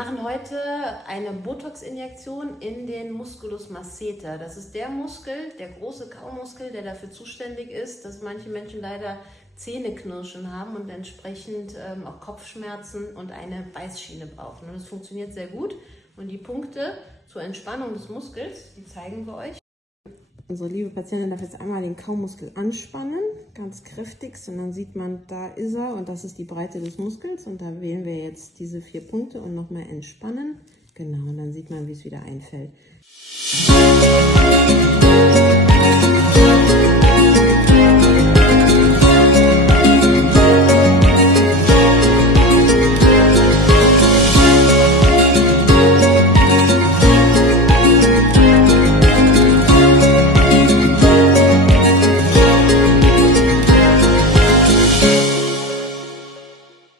machen heute eine Botox-Injektion in den Musculus masseter. Das ist der Muskel, der große Kaumuskel, der dafür zuständig ist, dass manche Menschen leider Zähneknirschen haben und entsprechend auch Kopfschmerzen und eine Beißschiene brauchen. Und es funktioniert sehr gut. Und die Punkte zur Entspannung des Muskels, die zeigen wir euch. Unsere liebe Patientin darf jetzt einmal den Kaumuskel anspannen, ganz kräftig, und dann sieht man, da ist er und das ist die Breite des Muskels und da wählen wir jetzt diese 4 Punkte und nochmal entspannen. Genau, und dann sieht man, wie es wieder einfällt.